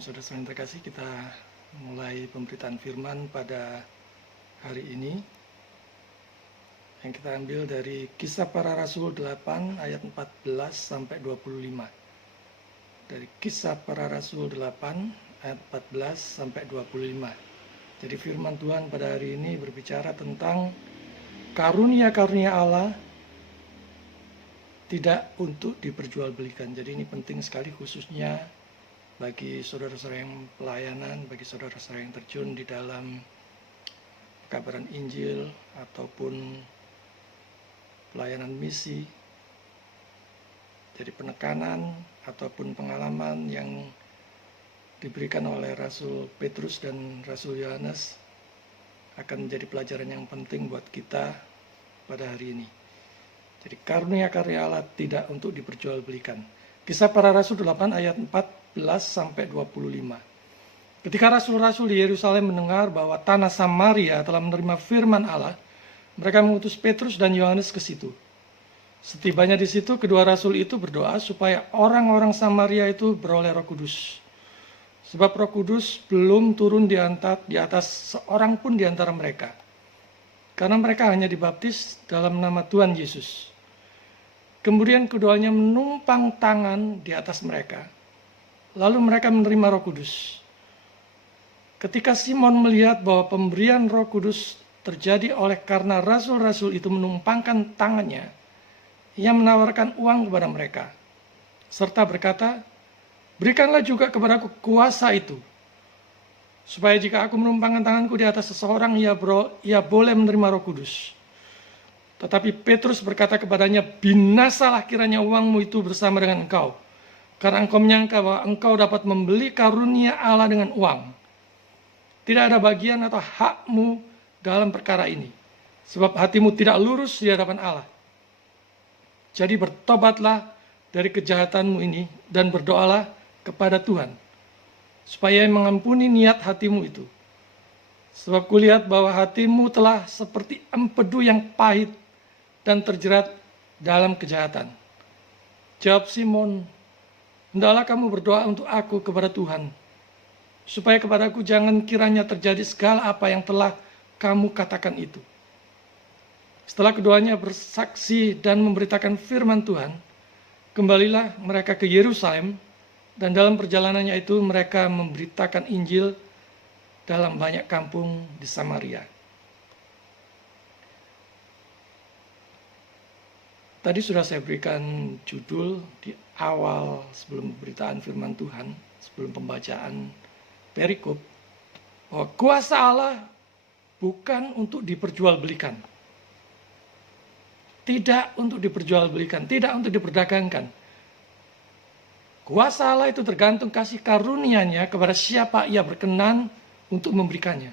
Shalom saudara-saudara yang terkasih, kita mulai pemberitaan firman pada hari ini yang kita ambil dari Kisah Para Rasul 8 ayat 14 sampai 25. Dari Kisah Para Rasul 8 ayat 14 sampai 25. Jadi firman Tuhan pada hari ini berbicara tentang karunia-karunia Allah tidak untuk diperjualbelikan. Jadi ini penting sekali, khususnya bagi saudara-saudara yang pelayanan, bagi saudara-saudara yang terjun di dalam pekabaran Injil ataupun pelayanan misi. Jadi penekanan ataupun pengalaman yang diberikan oleh Rasul Petrus dan Rasul Yohanes akan menjadi pelajaran yang penting buat kita pada hari ini. Jadi karunia-karunia Allah tidak untuk diperjualbelikan. Kisah Para Rasul 8 ayat 14 sampai 25. Ketika rasul-rasul di Yerusalem mendengar bahwa tanah Samaria telah menerima firman Allah, mereka mengutus Petrus dan Yohanes ke situ. Setibanya di situ, kedua rasul itu berdoa supaya orang-orang Samaria itu beroleh Roh Kudus. Sebab Roh Kudus belum turun di atas seorang pun di antara mereka. Karena mereka hanya dibaptis dalam nama Tuhan Yesus. Kemudian keduanya menumpang tangan di atas mereka. Lalu mereka menerima Roh Kudus. Ketika Simon melihat bahwa pemberian Roh Kudus terjadi oleh karena rasul-rasul itu menumpangkan tangannya, ia menawarkan uang kepada mereka, serta berkata, "Berikanlah juga kepadaku kuasa itu, supaya jika aku menumpangkan tanganku di atas seseorang, ia boleh menerima Roh Kudus." Tetapi Petrus berkata kepadanya, "Binasalah kiranya uangmu itu bersama dengan engkau, karena engkau menyangka bahwa engkau dapat membeli karunia Allah dengan uang. Tidak ada bagian atau hakmu dalam perkara ini, sebab hatimu tidak lurus di hadapan Allah. Jadi bertobatlah dari kejahatanmu ini dan berdoalah kepada Tuhan, supaya mengampuni niat hatimu itu. Sebab kulihat bahwa hatimu telah seperti empedu yang pahit dan terjerat dalam kejahatan." Jawab Simon, "Hendaklah kamu berdoa untuk aku kepada Tuhan, supaya kepadaku jangan kiranya terjadi segala apa yang telah kamu katakan itu." Setelah keduanya bersaksi dan memberitakan firman Tuhan, kembalilah mereka ke Yerusalem, dan dalam perjalanannya itu mereka memberitakan Injil dalam banyak kampung di Samaria. Tadi sudah saya berikan judul di awal sebelum pemberitaan firman Tuhan, sebelum pembacaan perikop, bahwa kuasa Allah bukan untuk diperjualbelikan. Tidak untuk diperjualbelikan, tidak untuk diperdagangkan. Kuasa Allah itu tergantung kasih karunia-Nya kepada siapa Ia berkenan untuk memberikannya.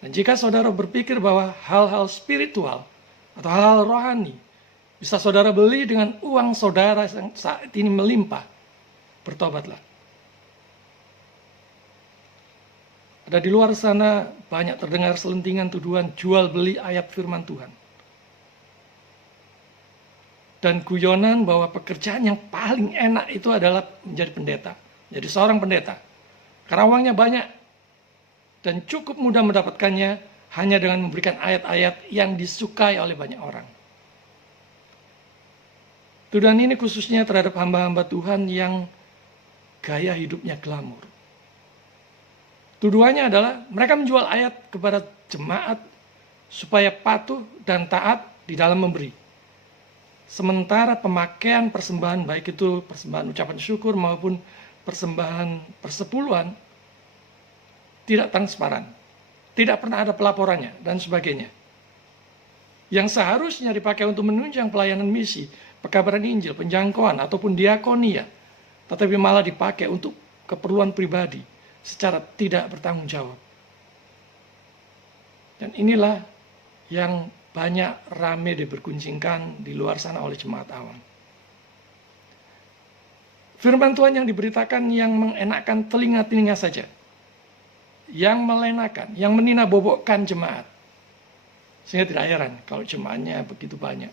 Dan jika saudara berpikir bahwa hal-hal spiritual atau hal-hal rohani bisa saudara beli dengan uang saudara yang saat ini melimpah, bertobatlah. Ada di luar sana banyak terdengar selentingan tuduhan jual beli ayat firman Tuhan. Dan guyonan bahwa pekerjaan yang paling enak itu adalah menjadi pendeta. Jadi seorang pendeta. Karena uangnya banyak dan cukup mudah mendapatkannya hanya dengan memberikan ayat-ayat yang disukai oleh banyak orang. Tuduhan ini khususnya terhadap hamba-hamba Tuhan yang gaya hidupnya glamor. Tuduhannya adalah mereka menjual ayat kepada jemaat supaya patuh dan taat di dalam memberi. Sementara pemakaian persembahan, baik itu persembahan ucapan syukur maupun persembahan persepuluhan, tidak transparan. Tidak pernah ada pelaporannya, dan sebagainya. Yang seharusnya dipakai untuk menunjang pelayanan misi, pekabaran Injil, penjangkauan, ataupun diakonia, tetapi malah dipakai untuk keperluan pribadi, secara tidak bertanggung jawab. Dan inilah yang banyak rame diberguncingkan di luar sana oleh jemaat awam. Firman Tuhan yang diberitakan yang mengenakkan telinga-telinga saja, yang melenakan, yang menina-bobokkan jemaat. Sehingga tidak heran kalau jemaatnya begitu banyak.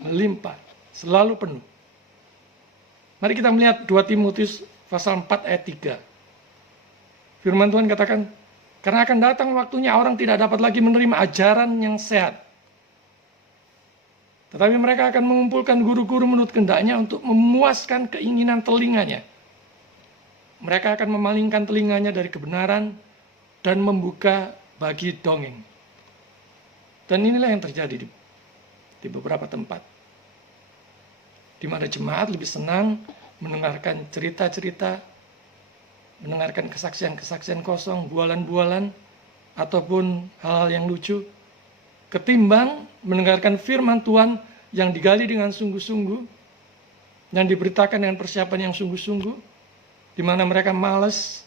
Melimpah, selalu penuh. Mari kita melihat 2 Timotius pasal 4 ayat 3. Firman Tuhan katakan, karena akan datang waktunya orang tidak dapat lagi menerima ajaran yang sehat. Tetapi mereka akan mengumpulkan guru-guru menurut kehendaknya untuk memuaskan keinginan telinganya. Mereka akan memalingkan telinganya dari kebenaran dan membuka bagi dongeng. Dan inilah yang terjadi di beberapa tempat. Di mana jemaat lebih senang mendengarkan cerita-cerita, mendengarkan kesaksian-kesaksian kosong, bualan-bualan, ataupun hal-hal yang lucu, ketimbang mendengarkan firman Tuhan yang digali dengan sungguh-sungguh, yang diberitakan dengan persiapan yang sungguh-sungguh, di mana mereka malas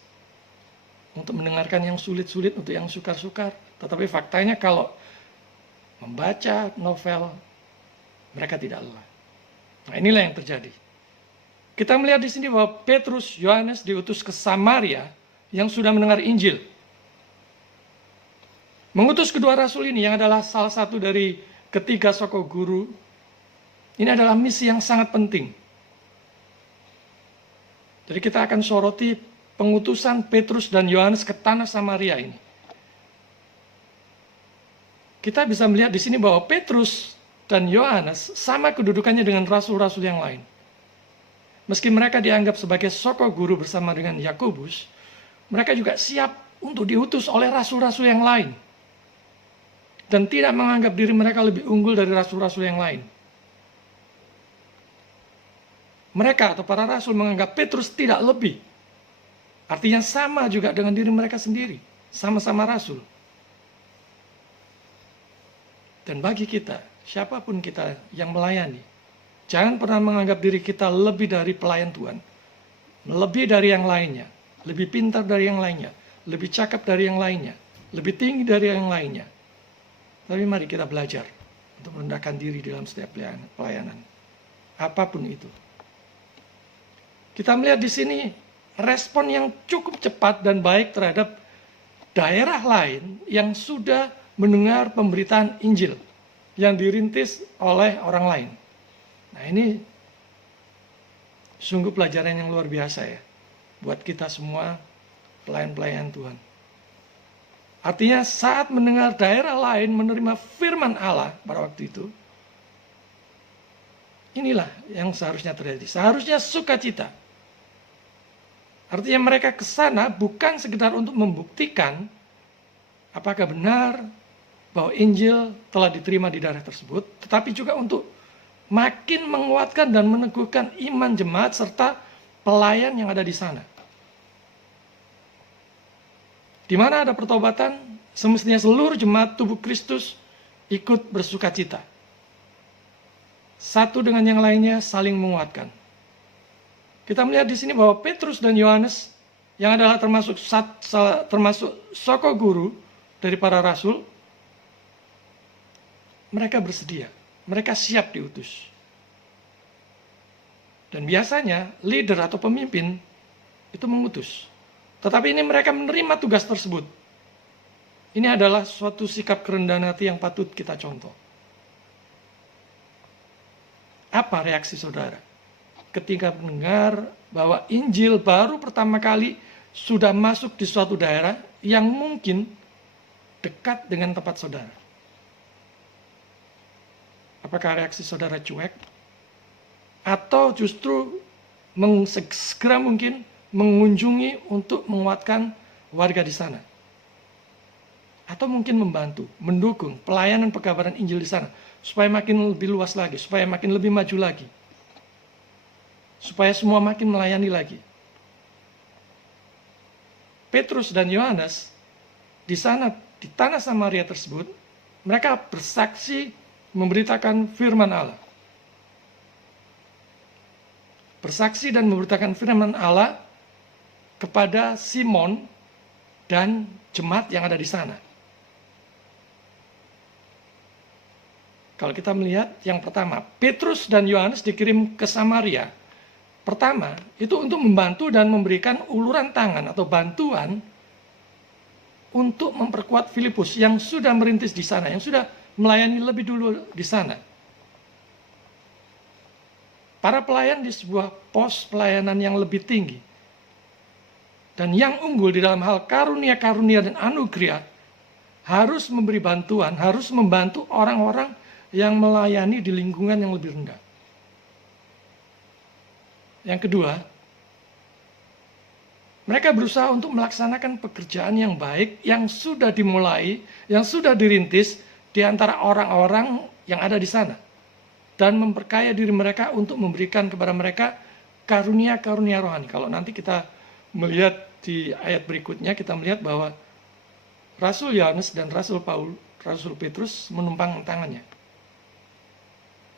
untuk mendengarkan yang sulit-sulit, untuk yang sukar-sukar. Tetapi faktanya kalau membaca novel, mereka tidak lelah. Nah, inilah yang terjadi. Kita melihat di sini bahwa Petrus, Yohanes diutus ke Samaria yang sudah mendengar Injil. Mengutus kedua rasul ini yang adalah salah satu dari ketiga soko guru, ini adalah misi yang sangat penting. Jadi kita akan soroti pengutusan Petrus dan Yohanes ke tanah Samaria ini. Kita bisa melihat di sini bahwa Petrus dan Yohanes sama kedudukannya dengan rasul-rasul yang lain. Meski mereka dianggap sebagai soko guru bersama dengan Yakobus, mereka juga siap untuk diutus oleh rasul-rasul yang lain. Dan tidak menganggap diri mereka lebih unggul dari rasul-rasul yang lain. Mereka atau para rasul menganggap Petrus tidak lebih. Artinya sama juga dengan diri mereka sendiri. Sama-sama rasul. Dan bagi kita, siapapun kita yang melayani, jangan pernah menganggap diri kita lebih dari pelayan Tuhan. Lebih dari yang lainnya. Lebih pintar dari yang lainnya. Lebih cakap dari yang lainnya. Lebih tinggi dari yang lainnya. Tapi mari kita belajar untuk merendahkan diri dalam setiap pelayanan. Apapun itu. Kita melihat di sini respon yang cukup cepat dan baik terhadap daerah lain yang sudah mendengar pemberitaan Injil yang dirintis oleh orang lain. Nah, ini sungguh pelajaran yang luar biasa ya buat kita semua pelayan-pelayan Tuhan. Artinya saat mendengar daerah lain menerima firman Allah pada waktu itu, inilah yang seharusnya terjadi. Seharusnya sukacita. Artinya mereka ke sana bukan sekedar untuk membuktikan apakah benar bahwa Injil telah diterima di daerah tersebut, tetapi juga untuk makin menguatkan dan meneguhkan iman jemaat serta pelayan yang ada di sana. Di mana ada pertobatan, semestinya seluruh jemaat tubuh Kristus ikut bersukacita. Satu dengan yang lainnya saling menguatkan. Kita melihat di sini bahwa Petrus dan Yohanes yang adalah termasuk soko guru dari para rasul, mereka bersedia, mereka siap diutus. Dan biasanya leader atau pemimpin itu mengutus. Tetapi ini mereka menerima tugas tersebut. Ini adalah suatu sikap kerendahan hati yang patut kita contoh. Apa reaksi saudara ketika mendengar bahwa Injil baru pertama kali sudah masuk di suatu daerah yang mungkin dekat dengan tempat saudara? Apakah reaksi saudara cuek? Atau justru segera mungkin mengunjungi untuk menguatkan warga di sana? Atau mungkin membantu, mendukung pelayanan pekabaran Injil di sana, supaya makin lebih luas lagi, supaya makin lebih maju lagi, supaya semua makin melayani lagi. Petrus dan Yohanes di sana, di tanah Samaria tersebut, mereka bersaksi memberitakan firman Allah. Bersaksi dan memberitakan firman Allah kepada Simon dan jemaat yang ada di sana. Kalau kita melihat yang pertama, Petrus dan Yohanes dikirim ke Samaria. Pertama, itu untuk membantu dan memberikan uluran tangan atau bantuan untuk memperkuat Filipus yang sudah merintis di sana, yang sudah melayani lebih dulu di sana. Para pelayan di sebuah pos pelayanan yang lebih tinggi, Dan yang unggul di dalam hal karunia-karunia dan anugerah harus memberi bantuan, harus membantu orang-orang yang melayani di lingkungan yang lebih rendah. Yang kedua, mereka berusaha untuk melaksanakan pekerjaan yang baik, yang sudah dimulai, yang sudah dirintis di antara orang-orang yang ada di sana. Dan memperkaya diri mereka untuk memberikan kepada mereka karunia-karunia rohani. Kalau nanti kita melihat di ayat berikutnya, kita melihat bahwa Rasul Yohanes dan Rasul Petrus menumpang tangannya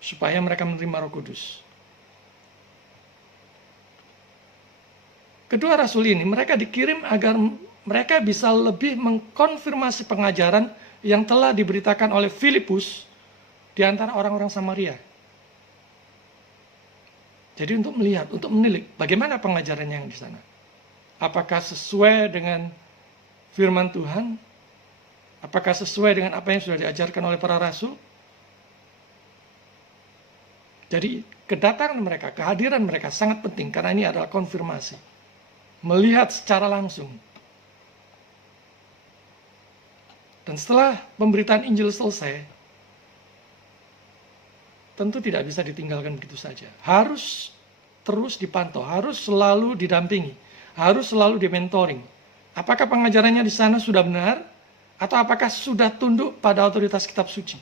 supaya mereka menerima Roh Kudus. Kedua rasul ini mereka dikirim agar mereka bisa lebih mengkonfirmasi pengajaran yang telah diberitakan oleh Filipus di antara orang-orang Samaria. Jadi untuk melihat, untuk menilik bagaimana pengajarannya yang di sana. Apakah sesuai dengan firman Tuhan? Apakah sesuai dengan apa yang sudah diajarkan oleh para rasul? Jadi kedatangan mereka, kehadiran mereka sangat penting karena ini adalah konfirmasi. Melihat secara langsung. Dan setelah pemberitaan Injil selesai, tentu tidak bisa ditinggalkan begitu saja. Harus terus dipantau, harus selalu didampingi, harus selalu dimentoring. Apakah pengajarannya di sana sudah benar, atau apakah sudah tunduk pada otoritas kitab suci?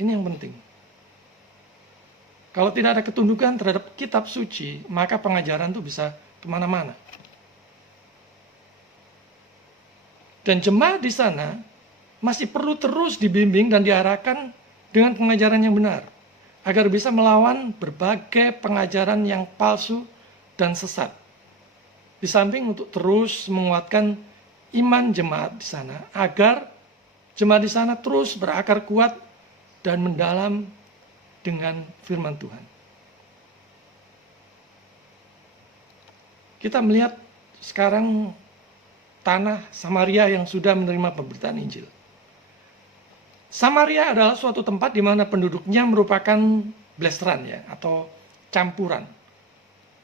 Ini yang penting. Kalau tidak ada ketundukan terhadap kitab suci, maka pengajaran itu bisa kemana-mana. Dan jemaat di sana masih perlu terus dibimbing dan diarahkan dengan pengajaran yang benar, agar bisa melawan berbagai pengajaran yang palsu dan sesat. Di samping untuk terus menguatkan iman jemaat di sana, agar jemaat di sana terus berakar kuat dan mendalam dengan firman Tuhan. Kita melihat sekarang tanah Samaria yang sudah menerima pemberitaan Injil. Samaria adalah suatu tempat di mana penduduknya merupakan blasteran ya, atau campuran.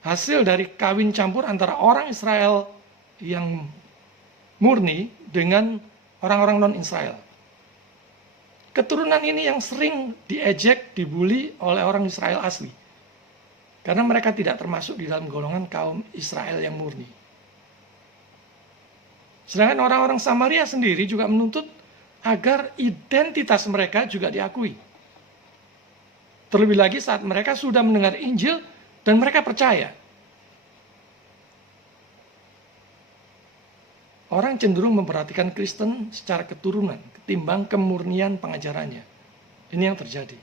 Hasil dari kawin campur antara orang Israel yang murni dengan orang-orang non-Israel. Keturunan ini yang sering diejek, dibully oleh orang Israel asli. Karena mereka tidak termasuk di dalam golongan kaum Israel yang murni. Sedangkan orang-orang Samaria sendiri juga menuntut agar identitas mereka juga diakui. Terlebih lagi saat mereka sudah mendengar Injil dan mereka percaya. Orang cenderung memperhatikan Kristen secara keturunan ketimbang kemurnian pengajarannya. Ini yang terjadi.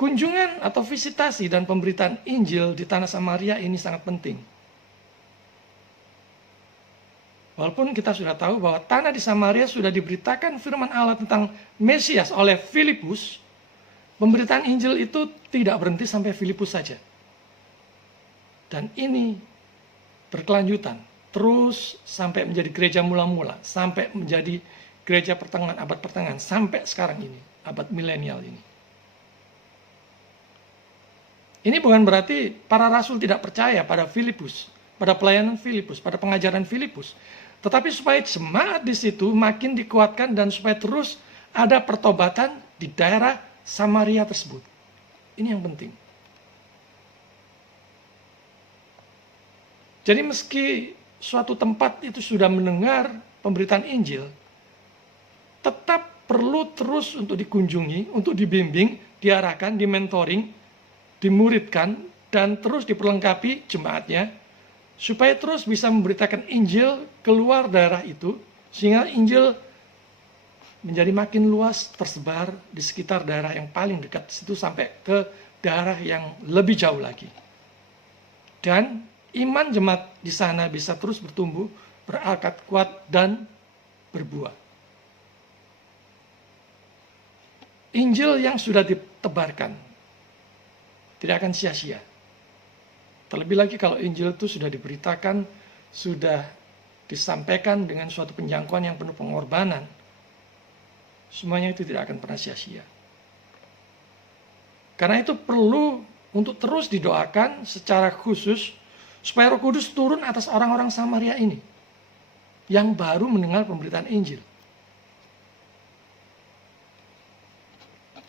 Kunjungan atau visitasi dan pemberitaan Injil di tanah Samaria ini sangat penting. Walaupun kita sudah tahu bahwa tanah di Samaria sudah diberitakan firman Allah tentang Mesias oleh Filipus, pemberitaan Injil itu tidak berhenti sampai Filipus saja. Dan ini berkelanjutan, terus sampai menjadi gereja mula-mula, sampai menjadi gereja pertengahan, abad pertengahan, sampai sekarang ini, abad milenial ini. Ini bukan berarti para rasul tidak percaya pada Filipus, pada pelayanan Filipus, pada pengajaran Filipus. Tetapi supaya jemaat di situ makin dikuatkan dan supaya terus ada pertobatan di daerah Samaria tersebut. Ini yang penting. Jadi meski suatu tempat itu sudah mendengar pemberitaan Injil, tetap perlu terus untuk dikunjungi, untuk dibimbing, diarahkan, dimentoring, dimuridkan, dan terus diperlengkapi jemaatnya, supaya terus bisa memberitakan Injil keluar daerah itu, sehingga Injil menjadi makin luas tersebar di sekitar daerah yang paling dekat situ sampai ke daerah yang lebih jauh lagi. Dan iman jemaat di sana bisa terus bertumbuh, berakar kuat, dan berbuah. Injil yang sudah ditebarkan tidak akan sia-sia. Terlebih lagi kalau Injil itu sudah diberitakan, sudah disampaikan dengan suatu penjangkauan yang penuh pengorbanan, semuanya itu tidak akan pernah sia-sia. Karena itu perlu untuk terus didoakan secara khusus supaya Roh Kudus turun atas orang-orang Samaria ini yang baru mendengar pemberitaan Injil.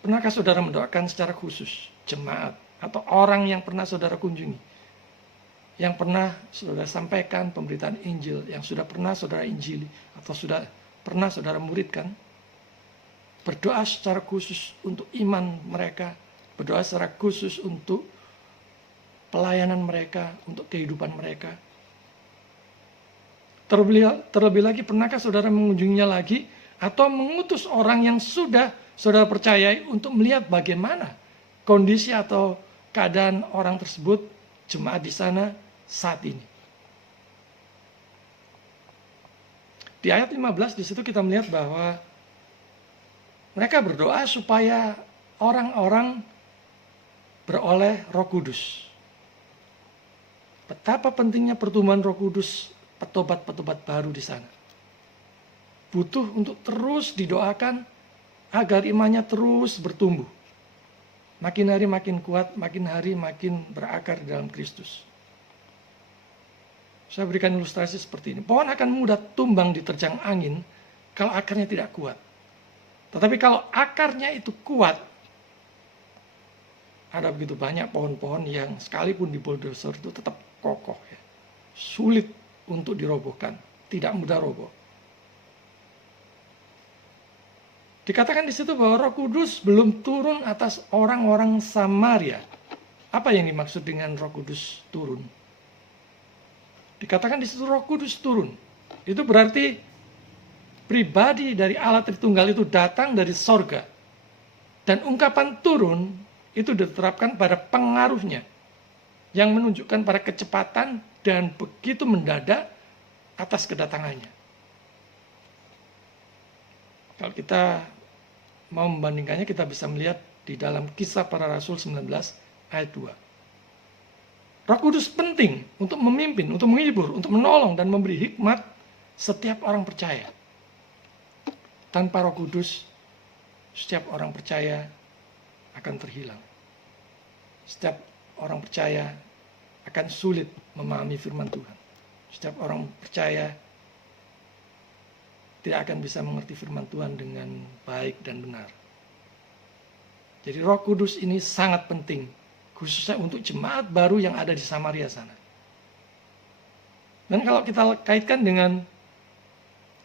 Pernahkah saudara mendoakan secara khusus jemaat atau orang yang pernah saudara kunjungi, yang pernah saudara sampaikan pemberitaan Injil, yang sudah pernah saudara injili atau sudah pernah saudara muridkan? Berdoa secara khusus untuk iman mereka, berdoa secara khusus untuk pelayanan mereka, untuk kehidupan mereka. Terlebih lagi, pernahkah saudara mengunjunginya lagi atau mengutus orang yang sudah saudara percayai untuk melihat bagaimana kondisi atau keadaan orang tersebut, jemaat di sana saat ini? Di ayat 15 di situ kita melihat bahwa mereka berdoa supaya orang-orang beroleh Roh Kudus. Betapa pentingnya pertumbuhan Roh Kudus, petobat-petobat baru di sana. Butuh untuk terus didoakan agar imannya terus bertumbuh. Makin hari makin kuat, makin hari makin berakar di dalam Kristus. Saya berikan ilustrasi seperti ini. Pohon akan mudah tumbang diterjang angin kalau akarnya tidak kuat. Tetapi kalau akarnya itu kuat, ada begitu banyak pohon-pohon yang sekalipun di bulldozer itu tetap kokoh, ya. Sulit untuk dirobohkan, tidak mudah roboh. Dikatakan di situ bahwa Roh Kudus belum turun atas orang-orang Samaria. Apa yang dimaksud dengan Roh Kudus turun? Dikatakan di situ Roh Kudus turun. Itu berarti pribadi dari Allah Tritunggal itu datang dari sorga. Dan ungkapan turun itu diterapkan pada pengaruhnya, yang menunjukkan pada kecepatan dan begitu mendadak atas kedatangannya. Kalau kita mau membandingkannya, kita bisa melihat di dalam Kisah Para Rasul 19 ayat 2. Roh Kudus penting untuk memimpin, untuk menghibur, untuk menolong dan memberi hikmat setiap orang percaya. Tanpa Roh Kudus, setiap orang percaya akan terhilang. Setiap orang percaya akan sulit memahami firman Tuhan. Setiap orang percaya tidak akan bisa mengerti firman Tuhan dengan baik dan benar. Jadi Roh Kudus ini sangat penting, khususnya untuk jemaat baru yang ada di Samaria sana. Dan kalau kita kaitkan dengan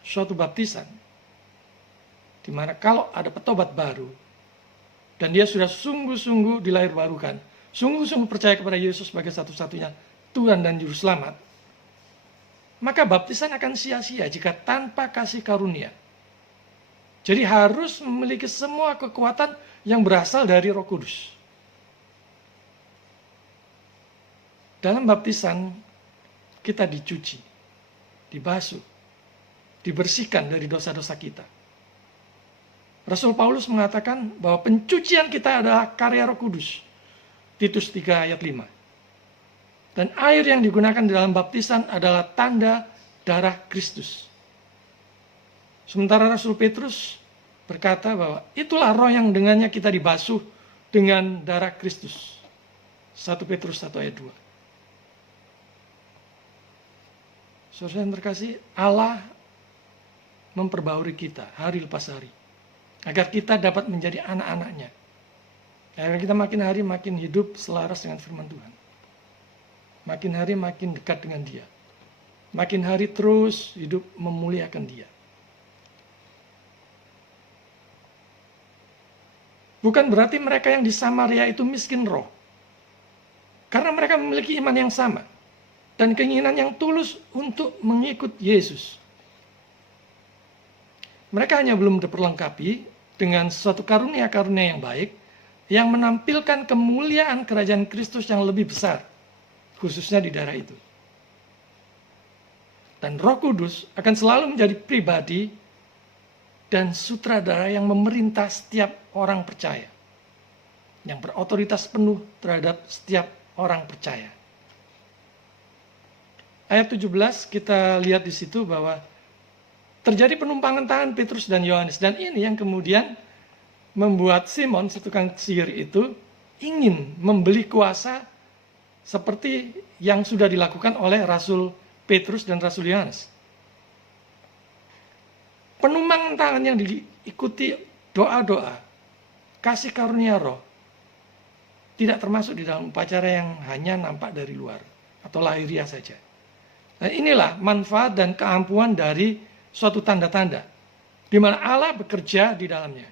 suatu baptisan, di mana kalau ada petobat baru, dan dia sudah sungguh-sungguh dilahirbarukan, sungguh-sungguh percaya kepada Yesus sebagai satu-satunya Tuhan dan Juru Selamat, maka baptisan akan sia-sia jika tanpa kasih karunia. Jadi harus memiliki semua kekuatan yang berasal dari Roh Kudus. Dalam baptisan, kita dicuci, dibasuh, dibersihkan dari dosa-dosa kita. Rasul Paulus mengatakan bahwa pencucian kita adalah karya Roh Kudus. Titus 3 ayat 5. Dan air yang digunakan di dalam baptisan adalah tanda darah Kristus. Sementara Rasul Petrus berkata bahwa itulah roh yang dengannya kita dibasuh dengan darah Kristus. 1 Petrus 1 ayat 2. Saudara yang terkasih, Allah memperbaharui kita hari lepas hari, agar kita dapat menjadi anak-anaknya. Agar kita makin hari makin hidup selaras dengan firman Tuhan. Makin hari makin dekat dengan Dia. Makin hari terus hidup memuliakan Dia. Bukan berarti mereka yang di Samaria itu miskin roh. Karena mereka memiliki iman yang sama. Dan keinginan yang tulus untuk mengikut Yesus. Mereka hanya belum diperlengkapi dengan suatu karunia-karunia yang baik, yang menampilkan kemuliaan kerajaan Kristus yang lebih besar, khususnya di daerah itu. Dan Roh Kudus akan selalu menjadi pribadi dan sutradara yang memerintah setiap orang percaya, yang berotoritas penuh terhadap setiap orang percaya. Ayat 17 kita lihat di situ bahwa terjadi penumpangan tangan Petrus dan Yohanes. Dan ini yang kemudian membuat Simon, si tukang sihir itu, ingin membeli kuasa seperti yang sudah dilakukan oleh Rasul Petrus dan Rasul Yohanes. Penumpangan tangan yang diikuti doa-doa, kasih karunia roh, tidak termasuk di dalam upacara yang hanya nampak dari luar atau lahiriah saja. Nah, inilah manfaat dan keampuhan dari suatu tanda-tanda, di mana Allah bekerja di dalamnya.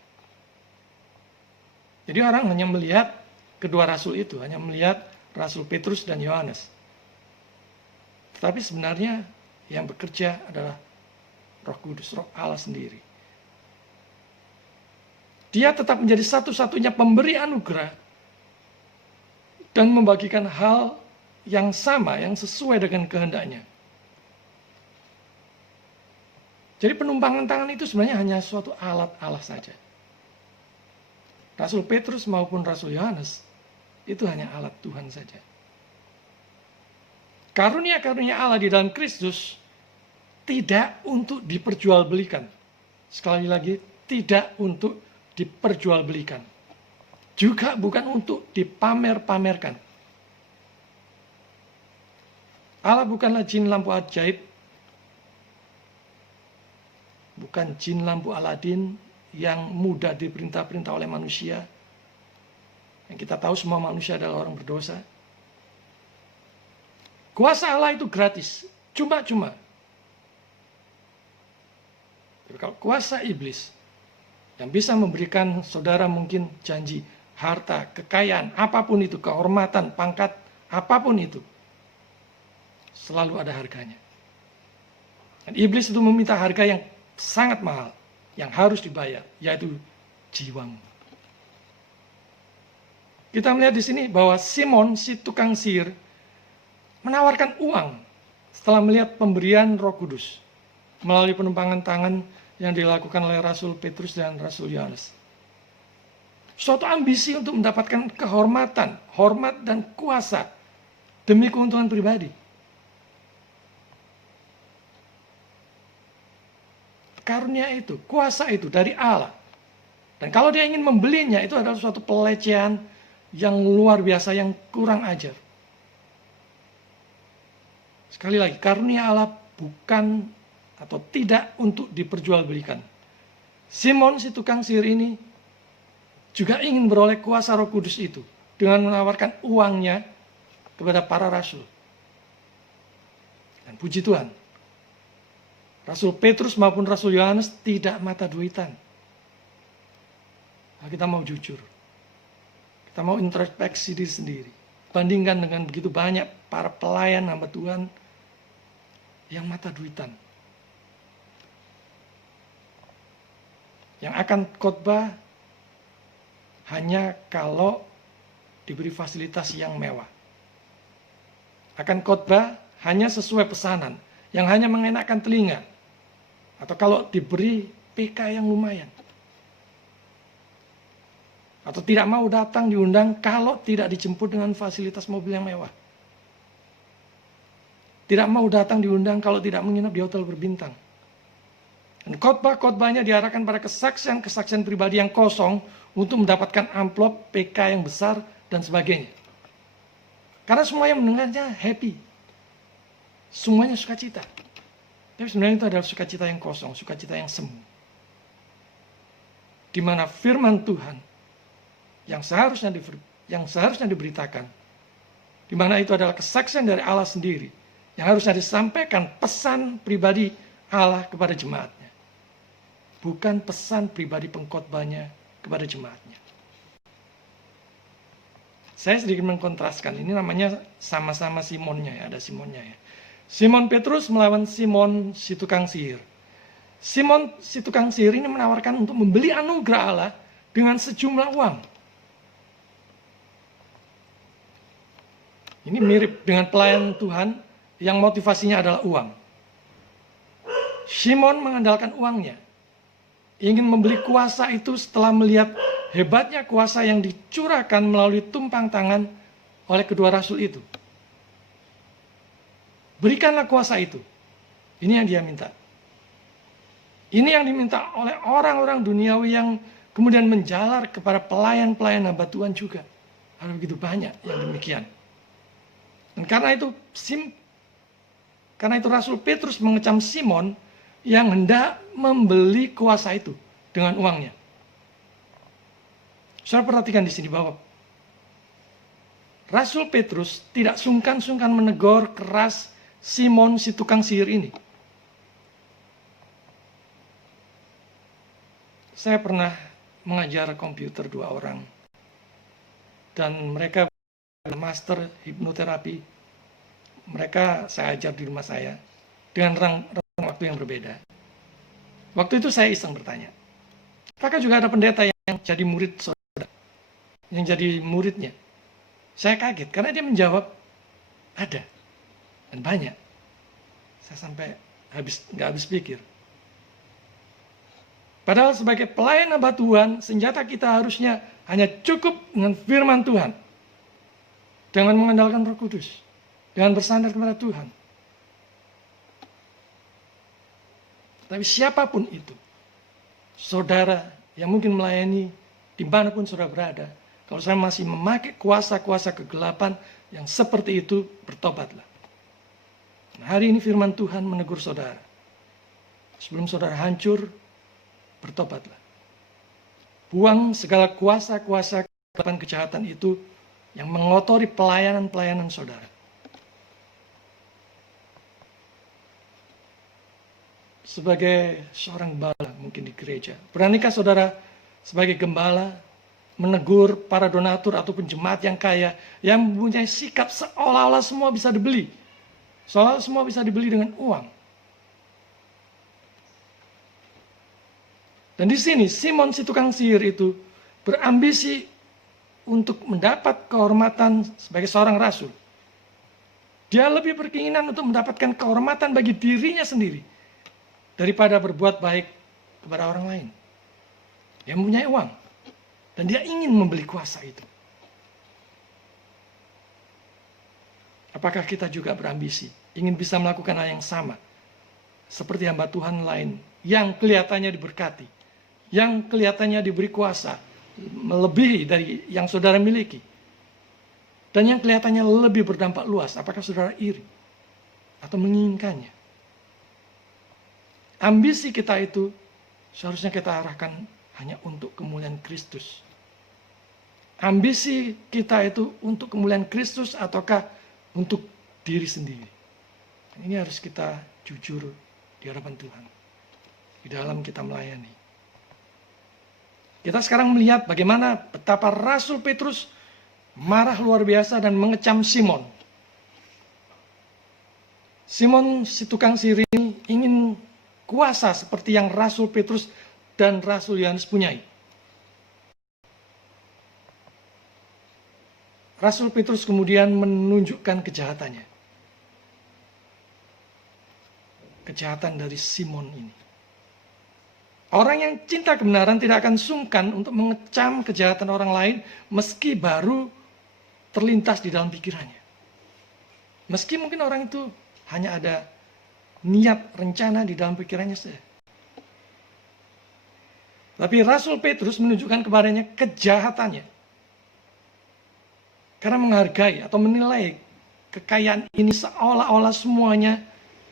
Jadi orang hanya melihat kedua rasul itu, hanya melihat Rasul Petrus dan Yohanes. Tetapi sebenarnya yang bekerja adalah Roh Kudus, Roh Allah sendiri. Dia tetap menjadi satu-satunya pemberi anugerah dan membagikan hal yang sama, yang sesuai dengan kehendaknya. Jadi penumpangan tangan itu sebenarnya hanya suatu alat Allah saja. Rasul Petrus maupun Rasul Yohanes itu hanya alat Tuhan saja. Karunia-karunia Allah di dalam Kristus tidak untuk diperjualbelikan. Sekali lagi, tidak untuk diperjualbelikan. Juga bukan untuk dipamer-pamerkan. Allah bukanlah jin lampu ajaib, bukan jin lampu Aladin yang mudah diperintah-perintah oleh manusia. Yang kita tahu semua manusia adalah orang berdosa. Kuasa Allah itu gratis, cuma-cuma. Kalau kuasa iblis yang bisa memberikan saudara mungkin janji, harta, kekayaan, apapun itu, kehormatan, pangkat, apapun itu, selalu ada harganya. Dan iblis itu meminta harga yang sangat mahal, yang harus dibayar, yaitu jiwamu. Kita melihat di sini bahwa Simon, si tukang sihir, menawarkan uang setelah melihat pemberian Roh Kudus melalui penumpangan tangan yang dilakukan oleh Rasul Petrus dan Rasul Yohanes. Suatu ambisi untuk mendapatkan kehormatan, hormat dan kuasa demi keuntungan pribadi. Karunia itu, kuasa itu dari Allah. Dan kalau dia ingin membelinya, itu adalah suatu pelecehan yang luar biasa, yang kurang ajar. Sekali lagi, karunia Allah bukan atau tidak untuk diperjualbelikan. Simon si tukang sihir ini juga ingin beroleh kuasa Roh Kudus itu dengan menawarkan uangnya kepada para rasul. Dan puji Tuhan, Rasul Petrus maupun Rasul Yohanes tidak mata duitan. Nah, kita mau jujur. Kita mau introspeksi diri sendiri. Bandingkan dengan begitu banyak para pelayan hamba Tuhan yang mata duitan. Yang akan khotbah hanya kalau diberi fasilitas yang mewah. Akan khotbah hanya sesuai pesanan, yang hanya mengenakkan telinga. Atau kalau diberi PK yang lumayan. Atau tidak mau datang diundang kalau tidak dijemput dengan fasilitas mobil yang mewah. Tidak mau datang diundang kalau tidak menginap di hotel berbintang. Dan khotbah-khotbahnya diarahkan pada kesaksian-kesaksian pribadi yang kosong untuk mendapatkan amplop PK yang besar dan sebagainya. Karena semua yang mendengarnya happy. Semuanya sukacita. Tapi sebenarnya itu adalah sukacita yang kosong, sukacita yang semu. Di mana firman Tuhan yang seharusnya diberitakan, di mana itu adalah kesaksian dari Allah sendiri, yang harusnya disampaikan pesan pribadi Allah kepada jemaatnya. Bukan pesan pribadi pengkhotbahnya kepada jemaatnya. Saya sedikit mengkontraskan, ini namanya sama-sama Simonnya ya, ada Simonnya ya. Simon Petrus melawan Simon si tukang sihir. Simon si tukang sihir ini menawarkan untuk membeli anugerah Allah dengan sejumlah uang. Ini mirip dengan pelayan Tuhan yang motivasinya adalah uang. Simon mengandalkan uangnya. Ingin membeli kuasa itu setelah melihat hebatnya kuasa yang dicurahkan melalui tumpang tangan oleh kedua rasul itu. Berikanlah kuasa itu. Ini yang dia minta. Ini yang diminta oleh orang-orang duniawi yang kemudian menjalar kepada pelayan-pelayan hamba Tuhan juga. Ada begitu banyak yang demikian. Dan karena itu Rasul Petrus mengecam Simon yang hendak membeli kuasa itu dengan uangnya. Saudara perhatikan di sini bahwa Rasul Petrus tidak sungkan-sungkan menegur keras Simon si tukang sihir ini. Saya pernah mengajar komputer 2 orang. Dan mereka master hipnoterapi. Mereka saya ajar di rumah saya dengan rentang waktu yang berbeda. Waktu itu saya iseng bertanya, apakah juga ada pendeta yang jadi murid saudara, yang jadi muridnya? Saya kaget karena dia menjawab, ada dan banyak. Saya sampai nggak habis pikir. Padahal sebagai pelayan hamba Tuhan, senjata kita harusnya hanya cukup dengan firman Tuhan. Dengan mengandalkan Roh Kudus. Dengan bersandar kepada Tuhan. Tapi siapapun itu, saudara yang mungkin melayani dimanapun saudara berada, kalau saya masih memakai kuasa-kuasa kegelapan yang seperti itu, bertobatlah. Nah, hari ini firman Tuhan menegur saudara. Sebelum saudara hancur, bertobatlah. Buang segala kuasa-kuasa kegelapan kejahatan itu yang mengotori pelayanan-pelayanan saudara. Sebagai seorang gembala mungkin di gereja, beranikah saudara sebagai gembala menegur para donatur ataupun jemaat yang kaya yang mempunyai sikap seolah-olah semua bisa dibeli, seolah-olah semua bisa dibeli dengan uang? Dan di sini Simon si tukang sihir itu berambisi untuk mendapat kehormatan sebagai seorang rasul. Dia lebih berkeinginan untuk mendapatkan kehormatan bagi dirinya sendiri daripada berbuat baik kepada orang lain. Dia mempunyai uang dan dia ingin membeli kuasa itu. Apakah kita juga berambisi ingin bisa melakukan hal yang sama seperti hamba Tuhan lain yang kelihatannya diberkati, yang kelihatannya diberi kuasa melebihi dari yang saudara miliki, dan yang kelihatannya lebih berdampak luas? Apakah saudara iri atau menginginkannya? Ambisi kita itu seharusnya kita arahkan hanya untuk kemuliaan Kristus. Ambisi kita itu untuk kemuliaan Kristus ataukah untuk diri sendiri? Ini harus kita jujur di hadapan Tuhan, di dalam kita melayani. Kita sekarang melihat bagaimana betapa Rasul Petrus marah luar biasa dan mengecam Simon. Simon si tukang sihir ini ingin kuasa seperti yang Rasul Petrus dan Rasul Yohanes punyai. Rasul Petrus kemudian menunjukkan kejahatannya. Kejahatan dari Simon ini. Orang yang cinta kebenaran tidak akan sungkan untuk mengecam kejahatan orang lain meski baru terlintas di dalam pikirannya. Meski mungkin orang itu hanya ada niat, rencana di dalam pikirannya saja. Tapi Rasul Petrus menunjukkan kepadanya kejahatannya. Karena menghargai atau menilai kekayaan ini seolah-olah semuanya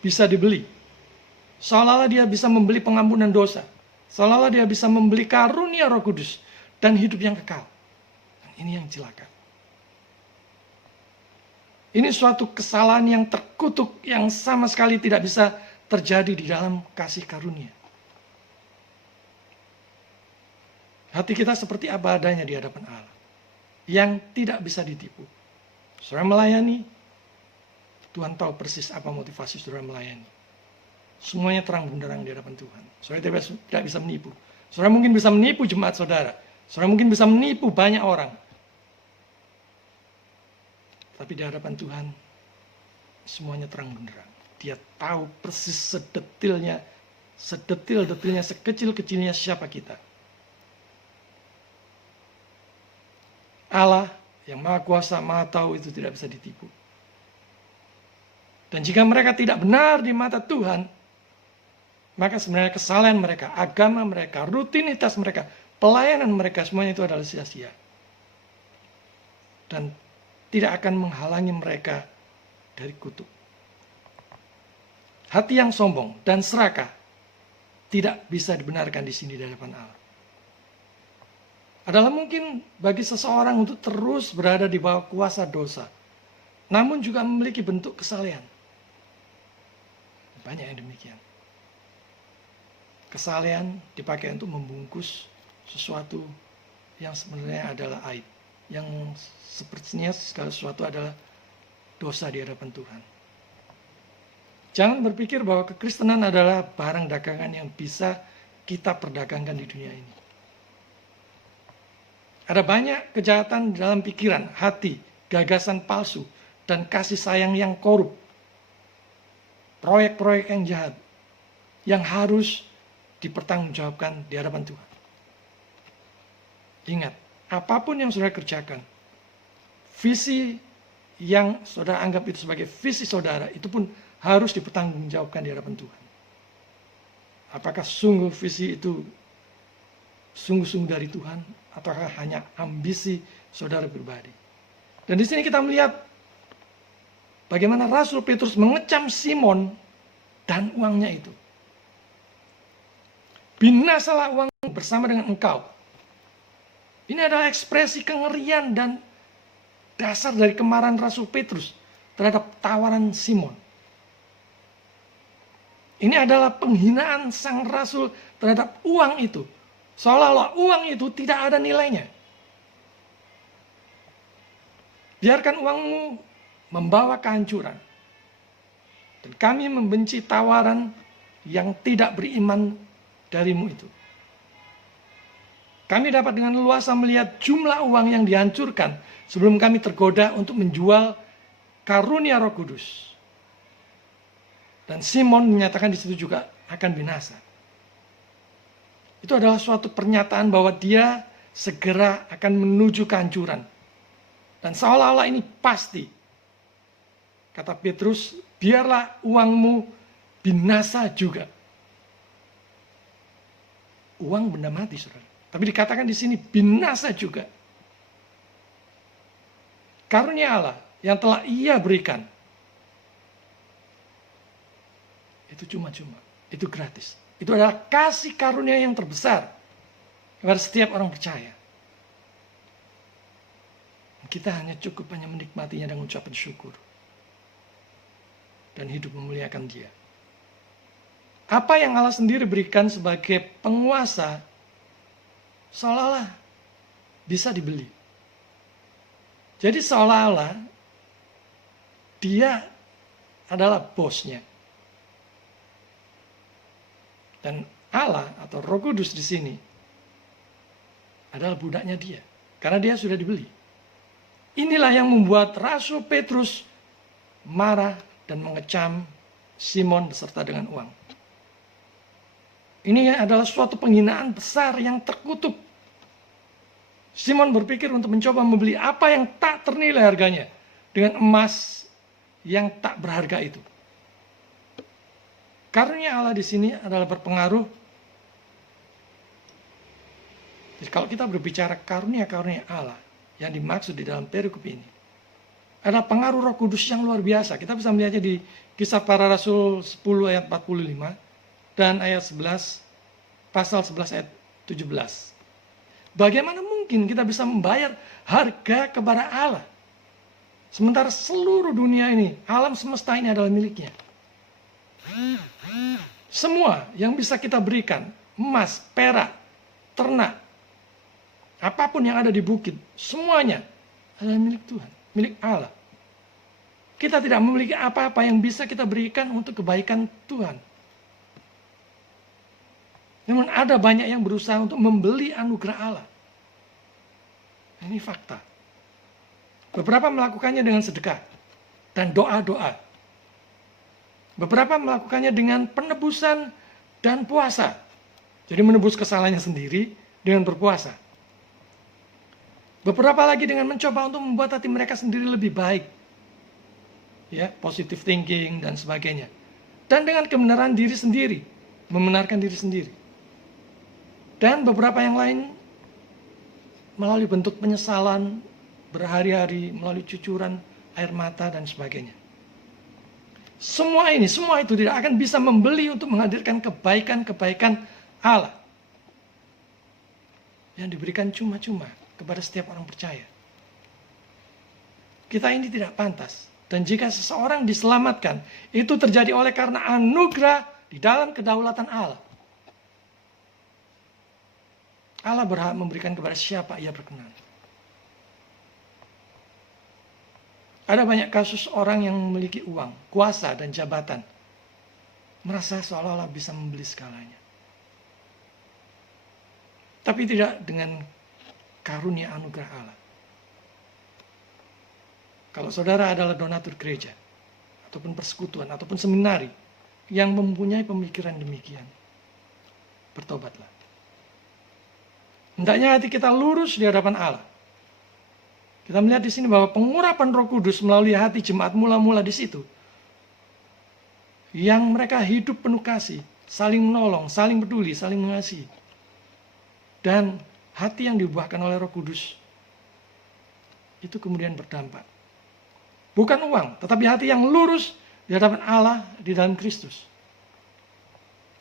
bisa dibeli. Seolah-olah dia bisa membeli pengampunan dosa. Seolah-olah dia bisa membeli karunia Roh Kudus dan hidup yang kekal. Dan ini yang celaka. Ini suatu kesalahan yang terkutuk yang sama sekali tidak bisa terjadi di dalam kasih karunia. Hati kita seperti apa adanya di hadapan Allah, yang tidak bisa ditipu. Saudara melayani, Tuhan tahu persis apa motivasi saudara melayani. Semuanya terang benderang di hadapan Tuhan. Saudara tidak bisa menipu. Saudara mungkin bisa menipu jemaat saudara. Saudara mungkin bisa menipu banyak orang. Tapi di hadapan Tuhan, semuanya terang benderang. Dia tahu persis sedetil-detilnya, sekecil-kecilnya siapa kita. Allah yang maha kuasa, maha tahu itu tidak bisa ditipu. Dan jika mereka tidak benar di mata Tuhan, maka sebenarnya kesalahan mereka, agama mereka, rutinitas mereka, pelayanan mereka, semuanya itu adalah sia-sia. dan tidak akan menghalangi mereka dari kutuk. Hati yang sombong dan serakah tidak bisa dibenarkan di sini di hadapan Allah. Adalah mungkin bagi seseorang untuk terus berada di bawah kuasa dosa, namun juga memiliki bentuk kesalehan. Banyak yang demikian. Kesalehan dipakai untuk membungkus sesuatu yang sebenarnya adalah aib, yang sepertinya segala sesuatu adalah dosa di hadapan Tuhan. Jangan berpikir bahwa kekristenan adalah barang dagangan yang bisa kita perdagangkan di dunia ini. Ada banyak kejahatan dalam pikiran, hati, gagasan palsu, dan kasih sayang yang korup. Proyek-proyek yang jahat yang harus dipertanggungjawabkan di hadapan Tuhan. Ingat, apapun yang saudara kerjakan, visi yang saudara anggap itu sebagai visi saudara, itu pun harus dipertanggungjawabkan di hadapan Tuhan. Apakah sungguh visi itu sungguh-sungguh dari Tuhan, ataukah hanya ambisi saudara pribadi? Dan di sini kita melihat bagaimana Rasul Petrus mengecam Simon dan uangnya itu. Binasalah uang bersama dengan engkau. Ini adalah ekspresi kengerian dan dasar dari kemarahan Rasul Petrus terhadap tawaran Simon. Ini adalah penghinaan sang Rasul terhadap uang itu. Seolah-olah uang itu tidak ada nilainya. Biarkan uangmu membawa kehancuran. Dan kami membenci tawaran yang tidak beriman darimu itu. Kami dapat dengan leluasa melihat jumlah uang yang dihancurkan sebelum kami tergoda untuk menjual karunia Roh Kudus. Dan Simon menyatakan di situ juga akan binasa. Itu adalah suatu pernyataan bahwa dia segera akan menuju kehancuran. Dan seolah-olah ini pasti. Kata Petrus, biarlah uangmu binasa juga. Uang benda mati, saudara. Tapi dikatakan di sini binasa juga. Karunia Allah yang telah Ia berikan itu cuma-cuma, itu gratis. Itu adalah kasih karunia yang terbesar kepada setiap orang percaya. Kita hanya cukup menikmatinya dengan ucapan syukur dan hidup memuliakan Dia. Apa yang Allah sendiri berikan sebagai penguasa seolah-olah bisa dibeli. Jadi seolah-olah Dia adalah bosnya. Dan Allah atau Roh Kudus di sini adalah budaknya Dia, karena Dia sudah dibeli. Inilah yang membuat Rasul Petrus marah dan mengecam Simon beserta dengan uang. Ini adalah suatu penghinaan besar yang terkutuk. Simon berpikir untuk mencoba membeli apa yang tak ternilai harganya dengan emas yang tak berharga itu. Karunia Allah di sini adalah berpengaruh. Jadi kalau kita berbicara karunia-karunia Allah yang dimaksud di dalam perikop ini adalah pengaruh Roh Kudus yang luar biasa. Kita bisa melihatnya di Kisah Para Rasul 10 ayat 45 dan ayat 11, pasal 11 ayat 17. Bagaimana mungkin kita bisa membayar harga kepada Allah sementara seluruh dunia ini, alam semesta ini adalah miliknya? Semua yang bisa kita berikan, emas, perak, ternak, apapun yang ada di bukit, semuanya adalah milik Tuhan, milik Allah. Kita tidak memiliki apa-apa yang bisa kita berikan untuk kebaikan Tuhan. Namun ada banyak yang berusaha untuk membeli anugerah Allah. Ini fakta. Beberapa melakukannya dengan sedekah dan doa-doa. Beberapa melakukannya dengan penebusan dan puasa. Jadi menebus kesalahannya sendiri dengan berpuasa. Beberapa lagi dengan mencoba untuk membuat hati mereka sendiri lebih baik. Ya, positive thinking dan sebagainya. Dan dengan kebenaran diri sendiri, membenarkan diri sendiri. Dan beberapa yang lain melalui bentuk penyesalan berhari-hari, melalui cucuran air mata dan sebagainya. Semua itu tidak akan bisa membeli untuk menghadirkan kebaikan-kebaikan Allah yang diberikan cuma-cuma kepada setiap orang percaya. Kita ini tidak pantas. Dan jika seseorang diselamatkan, itu terjadi oleh karena anugerah di dalam kedaulatan Allah. Allah berhak memberikan kepada siapa ia berkenan. Ada banyak kasus orang yang memiliki uang, kuasa, dan jabatan, merasa seolah-olah bisa membeli segalanya. Tapi tidak dengan karunia anugerah Allah. Kalau saudara adalah donatur gereja, ataupun persekutuan, ataupun seminari, yang mempunyai pemikiran demikian, bertobatlah. Hendaknya hati kita lurus di hadapan Allah. Kita melihat di sini bahwa pengurapan Roh Kudus melalui hati jemaat mula-mula di situ, yang mereka hidup penuh kasih, saling menolong, saling peduli, saling mengasihi. Dan hati yang dibuahkan oleh Roh Kudus itu kemudian berdampak. Bukan uang, tetapi hati yang lurus di hadapan Allah di dalam Kristus.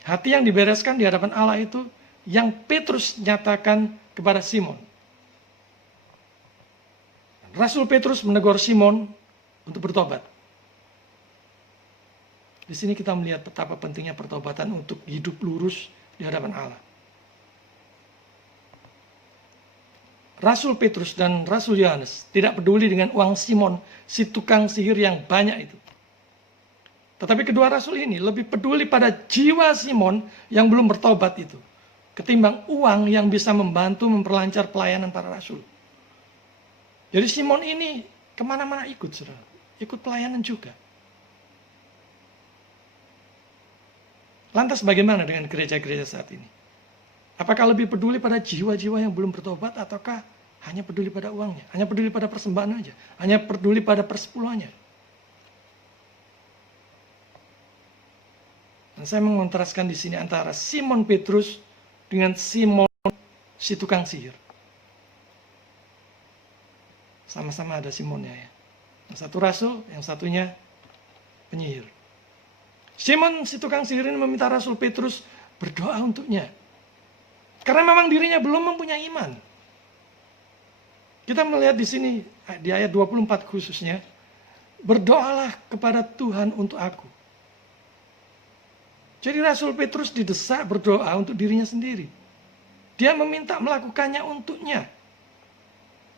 Hati yang dibereskan di hadapan Allah itu yang Petrus nyatakan kepada Simon. Rasul Petrus menegur Simon untuk bertobat. Di sini kita melihat betapa pentingnya pertobatan untuk hidup lurus di hadapan Allah. Rasul Petrus dan Rasul Yohanes tidak peduli dengan uang Simon, si tukang sihir yang banyak itu. Tetapi kedua rasul ini lebih peduli pada jiwa Simon yang belum bertobat itu, ketimbang uang yang bisa membantu memperlancar pelayanan para rasul. Jadi Simon ini kemana-mana ikut, saudara. Ikut pelayanan juga. Lantas bagaimana dengan gereja-gereja saat ini? Apakah lebih peduli pada jiwa-jiwa yang belum bertobat, ataukah hanya peduli pada uangnya? Hanya peduli pada persembahan aja? Hanya peduli pada persepuluhannya? Dan saya mengontraskan di sini antara Simon Petrus dengan Simon si tukang sihir. Sama-sama ada Simonnya ya. Yang satu rasul, yang satunya penyihir. Simon si tukang sihir ini meminta Rasul Petrus berdoa untuknya. Karena memang dirinya belum mempunyai iman. Kita melihat di sini di ayat 24 khususnya, berdoalah kepada Tuhan untuk aku. Jadi Rasul Petrus didesak berdoa untuk dirinya sendiri. Dia meminta melakukannya untuknya.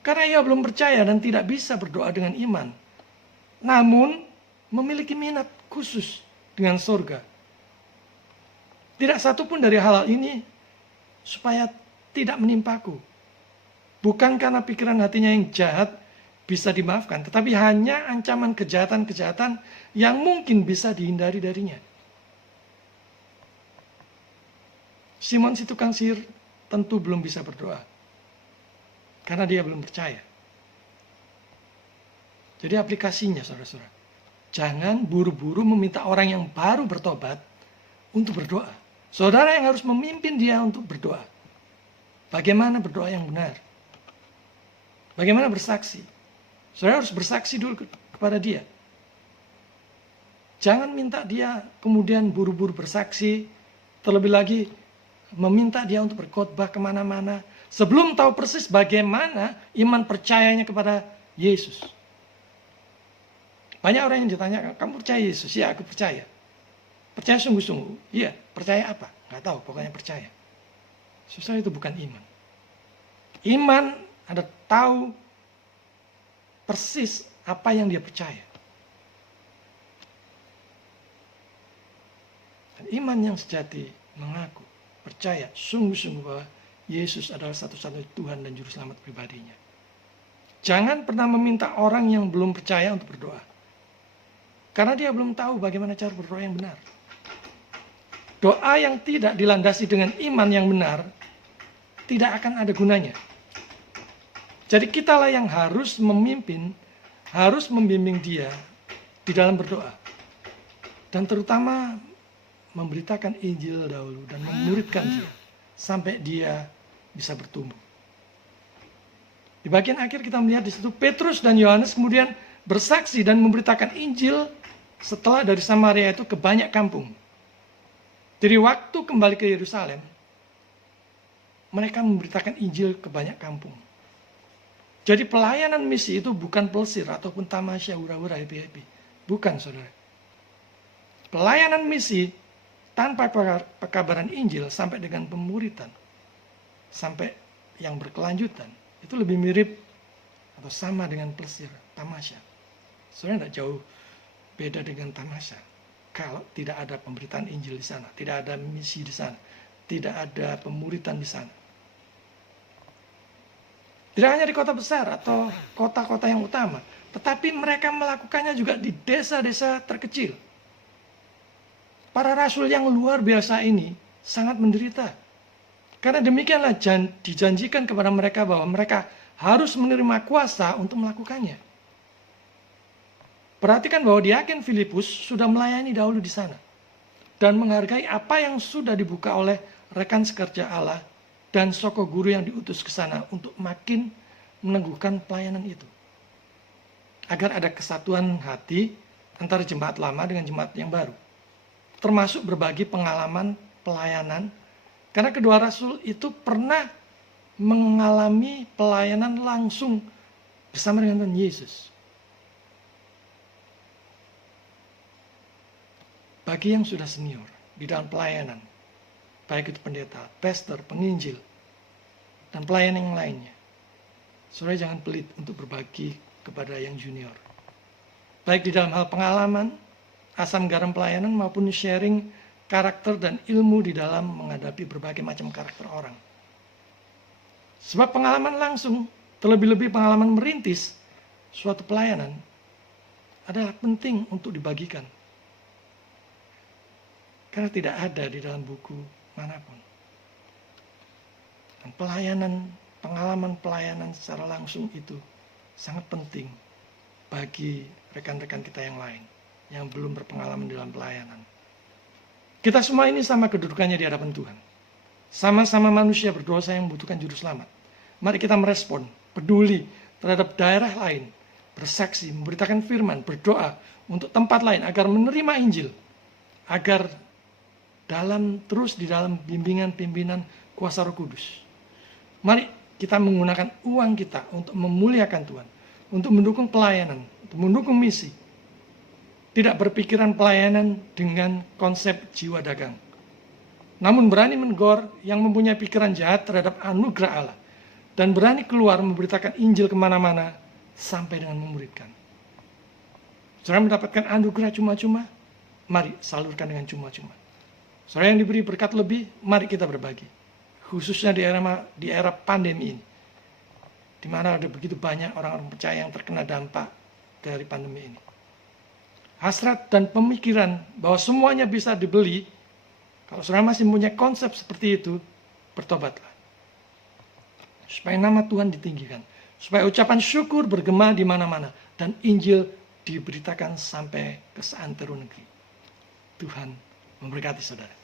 Karena ia belum percaya dan tidak bisa berdoa dengan iman. Namun, memiliki minat khusus dengan surga. Tidak satu pun dari hal ini supaya tidak menimpaku. Bukan karena pikiran hatinya yang jahat bisa dimaafkan, tetapi hanya ancaman kejahatan-kejahatan yang mungkin bisa dihindari darinya. Simon si tukang sihir tentu belum bisa berdoa. Karena dia belum percaya. Jadi aplikasinya, saudara-saudara, jangan buru-buru meminta orang yang baru bertobat untuk berdoa. Saudara yang harus memimpin dia untuk berdoa. Bagaimana berdoa yang benar? Bagaimana bersaksi? Saudara harus bersaksi dulu kepada dia. Jangan minta dia kemudian buru-buru bersaksi, terlebih lagi meminta dia untuk berkhotbah kemana-mana, sebelum tahu persis bagaimana iman percayanya kepada Yesus. Banyak orang yang ditanya, kamu percaya Yesus? Ya, aku percaya. Percaya sungguh-sungguh? Iya. Percaya apa? Nggak tahu, pokoknya percaya. Susah, itu bukan iman. Iman ada tahu persis apa yang dia percaya. Dan iman yang sejati mengaku, percaya sungguh-sungguh bahwa Yesus adalah satu-satunya Tuhan dan Juru Selamat pribadinya. Jangan pernah meminta orang yang belum percaya untuk berdoa. Karena dia belum tahu bagaimana cara berdoa yang benar. Doa yang tidak dilandasi dengan iman yang benar, tidak akan ada gunanya. Jadi kitalah yang harus memimpin, harus membimbing dia di dalam berdoa. Dan terutama memberitakan Injil dahulu dan memuridkan dia sampai dia bisa bertumbuh. Di bagian akhir kita melihat di situ Petrus dan Yohanes kemudian bersaksi dan memberitakan Injil setelah dari Samaria itu ke banyak kampung. Jadi waktu kembali ke Yerusalem, mereka memberitakan Injil ke banyak kampung. Jadi pelayanan misi itu bukan pelesir ataupun tamasya hura-hura happy-happy. Bukan, saudara. Pelayanan misi tanpa pekabaran Injil sampai dengan pemuritan, sampai yang berkelanjutan, itu lebih mirip atau sama dengan pelesir, tamasya. Sebenarnya tidak jauh beda dengan tamasya. Kalau tidak ada pemberitaan Injil di sana, tidak ada misi di sana, tidak ada pemuritan di sana. Tidak hanya di kota besar atau kota-kota yang utama, tetapi mereka melakukannya juga di desa-desa terkecil. Para rasul yang luar biasa ini sangat menderita. Karena demikianlah dijanjikan kepada mereka bahwa mereka harus menerima kuasa untuk melakukannya. Perhatikan bahwa diaken Filipus sudah melayani dahulu di sana. Dan menghargai apa yang sudah dibuka oleh rekan sekerja Allah dan soko guru yang diutus ke sana untuk makin meneguhkan pelayanan itu. Agar ada kesatuan hati antara jemaat lama dengan jemaat yang baru. Termasuk berbagi pengalaman pelayanan. Karena kedua rasul itu pernah mengalami pelayanan langsung bersama dengan Tuhan Yesus. Bagi yang sudah senior di dalam pelayanan, baik itu pendeta, pastor, penginjil, dan pelayan yang lainnya, saudara jangan pelit untuk berbagi kepada yang junior. Baik di dalam hal pengalaman, asam garam pelayanan, maupun sharing karakter dan ilmu di dalam menghadapi berbagai macam karakter orang. Sebab pengalaman langsung, terlebih-lebih pengalaman merintis suatu pelayanan, adalah penting untuk dibagikan. Karena tidak ada di dalam buku manapun. Dan pengalaman pelayanan secara langsung itu sangat penting bagi rekan-rekan kita yang lain yang belum berpengalaman dalam pelayanan. Kita semua ini sama kedudukannya di hadapan Tuhan. Sama-sama manusia berdosa yang membutuhkan juru selamat. Mari kita merespon, peduli terhadap daerah lain, bersaksi, memberitakan firman, berdoa untuk tempat lain agar menerima Injil, agar terus di dalam bimbingan pimpinan kuasa Roh Kudus. Mari kita menggunakan uang kita untuk memuliakan Tuhan, untuk mendukung pelayanan, untuk mendukung misi. Tidak berpikiran pelayanan dengan konsep jiwa dagang. Namun berani menegur yang mempunyai pikiran jahat terhadap anugerah Allah. Dan berani keluar memberitakan Injil kemana-mana sampai dengan memuridkan. Saudara mendapatkan anugerah cuma-cuma, mari salurkan dengan cuma-cuma. Saudara yang diberi berkat lebih, mari kita berbagi. Khususnya di era pandemi ini. Di mana ada begitu banyak orang-orang percaya yang terkena dampak dari pandemi ini. Hasrat dan pemikiran bahwa semuanya bisa dibeli, kalau saudara masih punya konsep seperti itu, bertobatlah. Supaya nama Tuhan ditinggikan. Supaya ucapan syukur bergema di mana-mana. Dan Injil diberitakan sampai ke seantero negeri. Tuhan memberkati saudara.